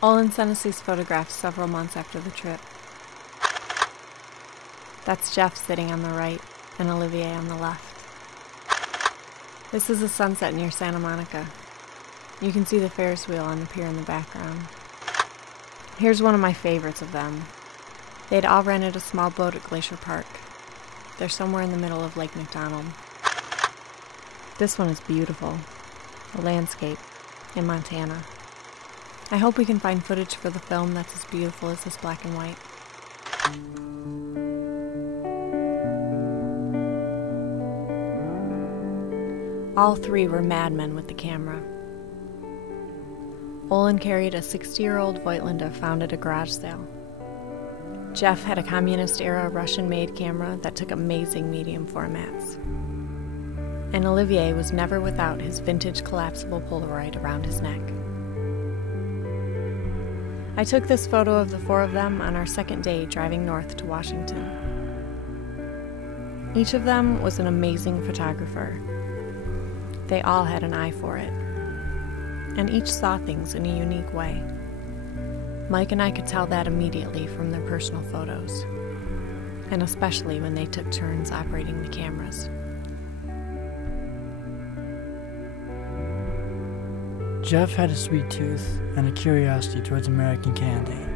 Olan sent us these photographs several months after the trip. That's Jeff sitting on the right and Olivier on the left. This is a sunset near Santa Monica. You can see the Ferris wheel on the pier in the background. Here's one of my favorites of them. They'd all rented a small boat at Glacier Park. They're somewhere in the middle of Lake McDonald. This one is beautiful. A landscape in Montana. I hope we can find footage for the film that's as beautiful as this black and white. All three were madmen with the camera. Olan carried a 60-year-old Voigtlander found at a garage sale. Jeff had a communist-era Russian-made camera that took amazing medium formats. And Olivier was never without his vintage collapsible Polaroid around his neck. I took this photo of the four of them on our second day driving north to Washington. Each of them was an amazing photographer. They all had an eye for it, and each saw things in a unique way. Mike and I could tell that immediately from their personal photos, and especially when they took turns operating the cameras. Jeff had a sweet tooth and a curiosity towards American candy,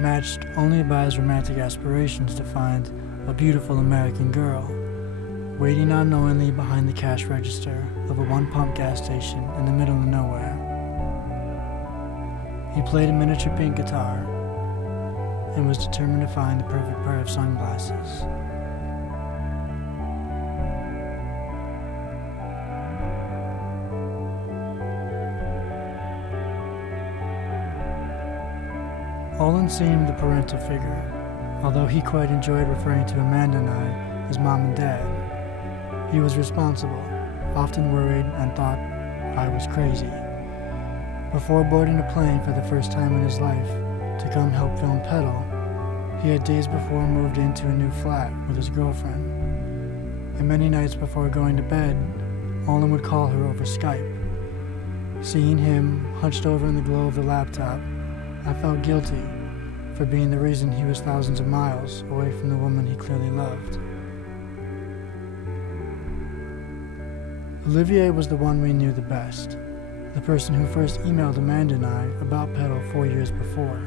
matched only by his romantic aspirations to find a beautiful American girl, waiting unknowingly behind the cash register of a one-pump gas station in the middle of nowhere. He played a miniature pink guitar and was determined to find the perfect pair of sunglasses. Olan seemed the parental figure, although he quite enjoyed referring to Amanda and I as Mom and Dad. He was responsible, often worried and thought I was crazy. Before boarding a plane for the first time in his life to come help film Pedal, he had days before moved into a new flat with his girlfriend. And many nights before going to bed, Olan would call her over Skype. Seeing him hunched over in the glow of the laptop, I felt guilty for being the reason he was thousands of miles away from the woman he clearly loved. Olivier was the one we knew the best, the person who first emailed Amanda and I about Pedal 4 years before.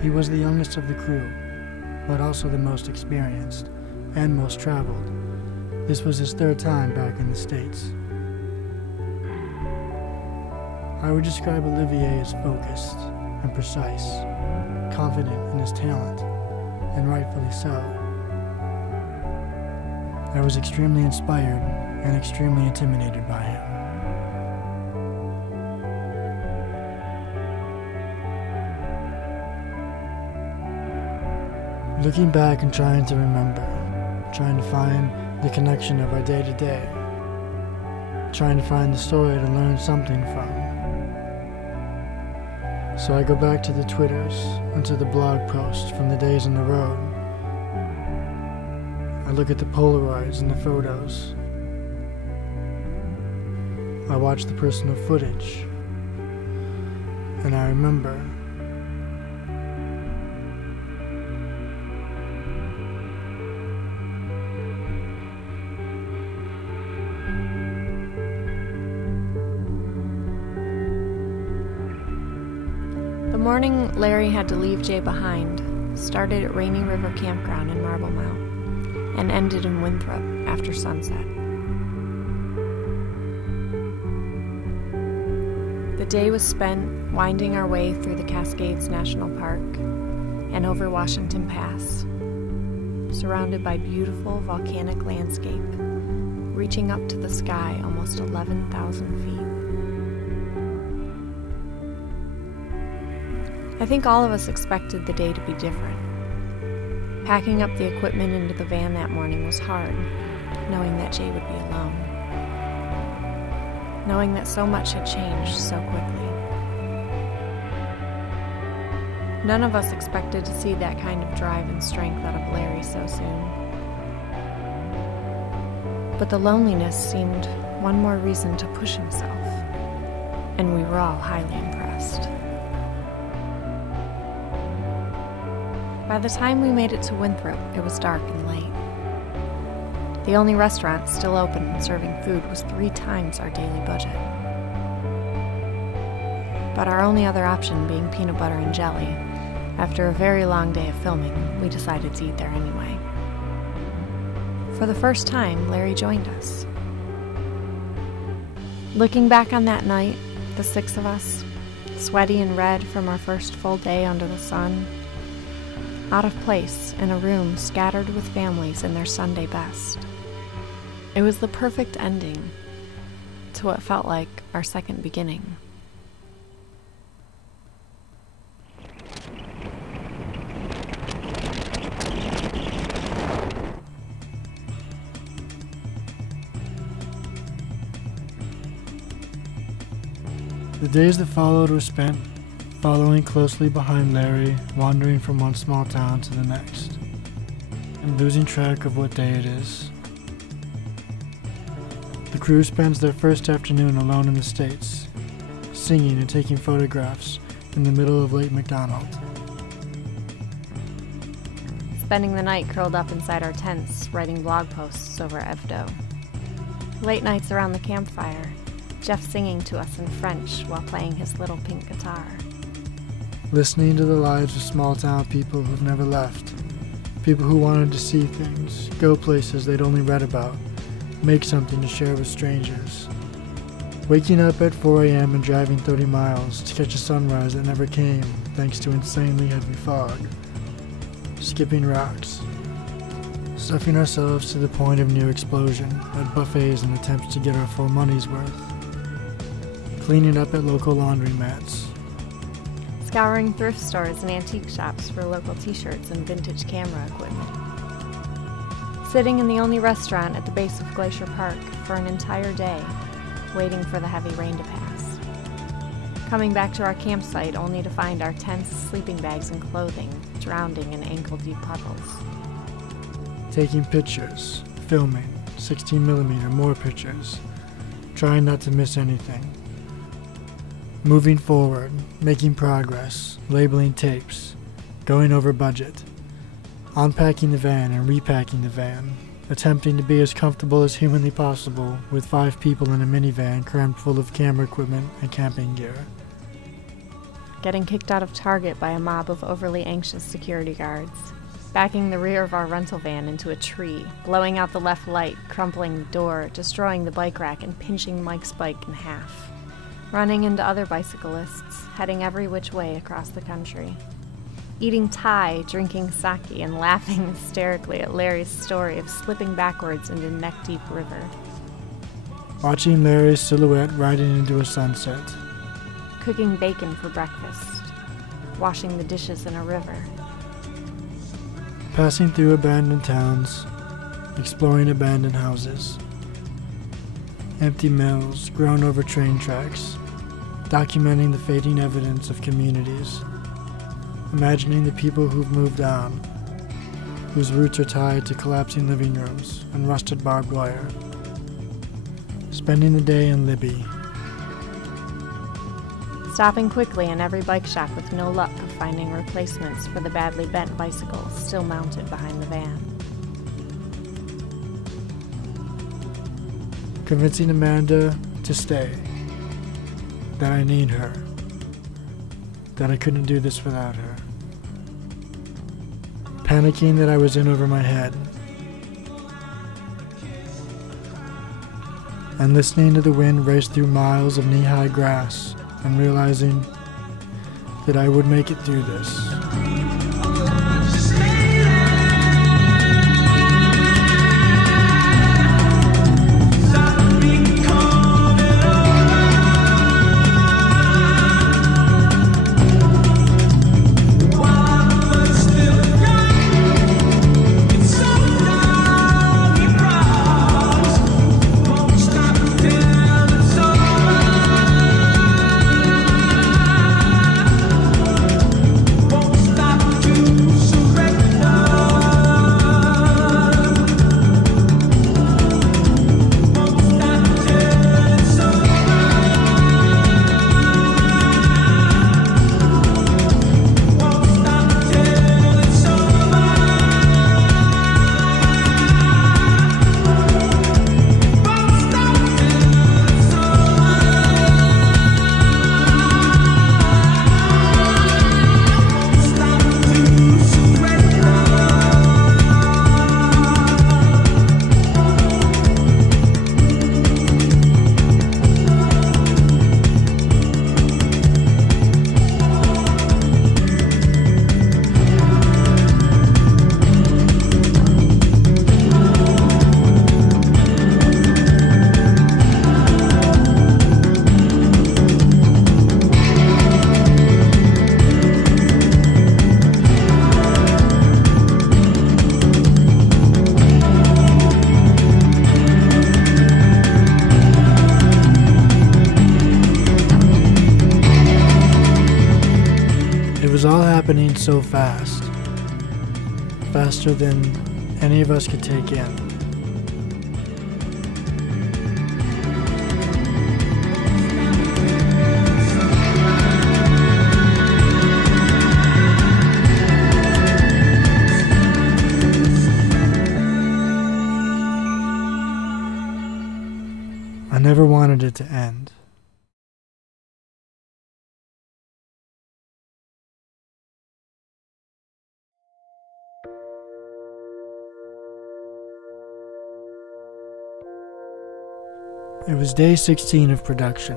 He was the youngest of the crew, but also the most experienced and most traveled. This was his third time back in the States. I would describe Olivier as focused and precise, confident in his talent, and rightfully so. I was extremely inspired and extremely intimidated by him. Looking back and trying to remember, trying to find the connection of our day-to-day, trying to find the story to learn something from. So I go back to the Twitters and to the blog posts from the days on the road. I look at the Polaroids and the photos. I watch the personal footage, and I remember. The morning Larry had to leave Jay behind started at Rainy River Campground in Marble Mount and ended in Winthrop after sunset. The day was spent winding our way through the Cascades National Park and over Washington Pass, surrounded by beautiful volcanic landscape, reaching up to the sky almost 11,000 feet. I think all of us expected the day to be different. Packing up the equipment into the van that morning was hard, knowing that Jay would be alone. Knowing that so much had changed so quickly. None of us expected to see that kind of drive and strength out of Larry so soon. But the loneliness seemed one more reason to push himself, and we were all highly impressed. best. By the time we made it to Winthrop, it was dark and late. The only restaurant still open and serving food was 3 times our daily budget. But our only other option being peanut butter and jelly, after a very long day of filming, we decided to eat there anyway. For the first time, Larry joined us. Looking back on that night, the 6 of us, sweaty and red from our first full day under the sun, out of place in a room scattered with families in their Sunday best. It was the perfect ending to what felt like our second beginning. The days that followed were spent following closely behind Larry, wandering from one small town to the next, and losing track of what day it is. The crew spends their first afternoon alone in the States, singing and taking photographs in the middle of Lake McDonald. Spending the night curled up inside our tents, writing blog posts over Evdo. Late nights around the campfire, Jeff singing to us in French while playing his little pink guitar. Listening to the lives of small-town people who've never left. People who wanted to see things, go places they'd only read about, make something to share with strangers. Waking up at 4 a.m. and driving 30 miles to catch a sunrise that never came thanks to insanely heavy fog. Skipping rocks. Stuffing ourselves to the point of near explosion at buffets in attempts to get our full money's worth. Cleaning up at local laundromats. Scouring thrift stores and antique shops for local t-shirts and vintage camera equipment. Sitting in the only restaurant at the base of Glacier Park for an entire day, waiting for the heavy rain to pass. Coming back to our campsite only to find our tents, sleeping bags, and clothing drowning in ankle-deep puddles. Taking pictures, filming, 16mm more pictures, trying not to miss anything. Moving forward, making progress, labeling tapes, going over budget, unpacking the van and repacking the van, attempting to be as comfortable as humanly possible with 5 people in a minivan crammed full of camera equipment and camping gear. Getting kicked out of Target by a mob of overly anxious security guards. Backing the rear of our rental van into a tree, blowing out the left light, crumpling the door, destroying the bike rack, and pinching Mike's bike in half. Running into other bicyclists, heading every which way across the country. Eating Thai, drinking sake, and laughing hysterically at Larry's story of slipping backwards into neck-deep river. Watching Larry's silhouette riding into a sunset. Cooking bacon for breakfast. Washing the dishes in a river. Passing through abandoned towns, exploring abandoned houses. Empty mills grown over train tracks, documenting the fading evidence of communities, imagining the people who've moved on, whose roots are tied to collapsing living rooms and rusted barbed wire, spending the day in Libby, stopping quickly in every bike shop with no luck of finding replacements for the badly bent bicycles still mounted behind the van. Convincing Amanda to stay, that I need her, that I couldn't do this without her. Panicking that I was in over my head. And listening to the wind race through miles of knee-high grass and realizing that I would make it through this. was all happening so fast. Faster than any of us could take in. I never wanted it to end. It was day 16 of production,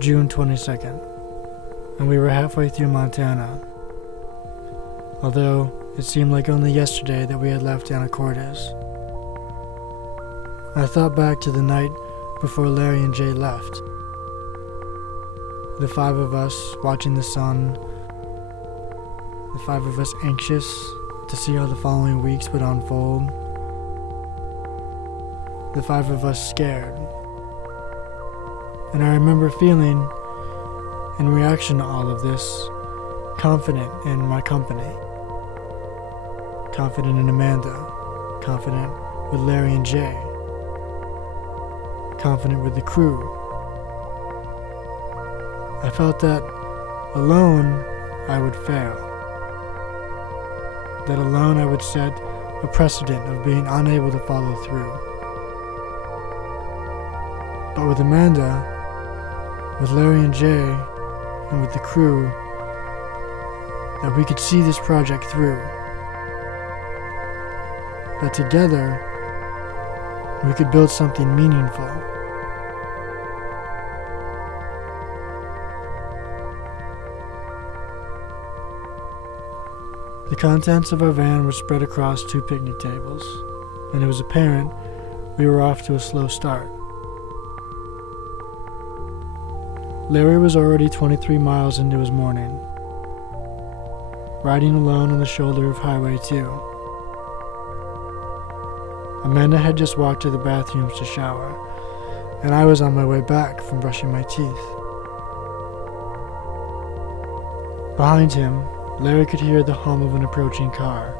June 22nd, and we were halfway through Montana. Although it seemed like only yesterday that we had left Anacortes. I thought back to the night before Larry and Jay left. The five of us watching the sun, the five of us anxious to see how the following weeks would unfold, the five of us scared. And I remember feeling, in reaction to all of this, confident in my company. Confident in Amanda. Confident with Larry and Jay. Confident with the crew. I felt that alone I would fail. That alone I would set a precedent of being unable to follow through. But with Amanda, with Larry and Jay, and with the crew, that we could see this project through. That together, we could build something meaningful. The contents of our van were spread across 2 picnic tables, and it was apparent we were off to a slow start. Larry was already 23 miles into his morning, riding alone on the shoulder of Highway 2. Amanda had just walked to the bathrooms to shower, and I was on my way back from brushing my teeth. Behind him, Larry could hear the hum of an approaching car,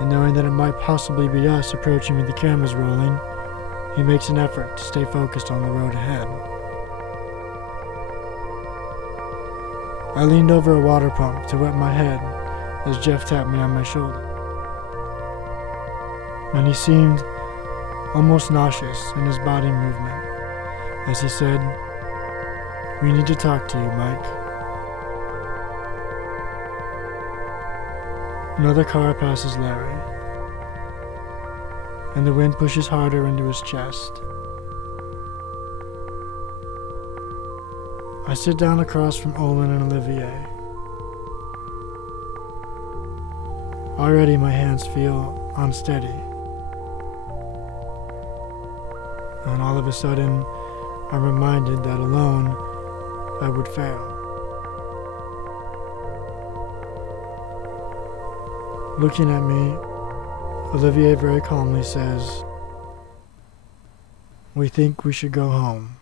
and knowing that it might possibly be us approaching with the cameras rolling, he makes an effort to stay focused on the road ahead. I leaned over a water pump to wet my head as Jeff tapped me on my shoulder. And he seemed almost nauseous in his body movement as he said, "We need to talk to you, Mike." Another car passes Larry, and the wind pushes harder into his chest. I sit down across from Olan and Olivier. Already my hands feel unsteady. And all of a sudden, I'm reminded that alone, I would fail. Looking at me, Olivier very calmly says, "We think we should go home."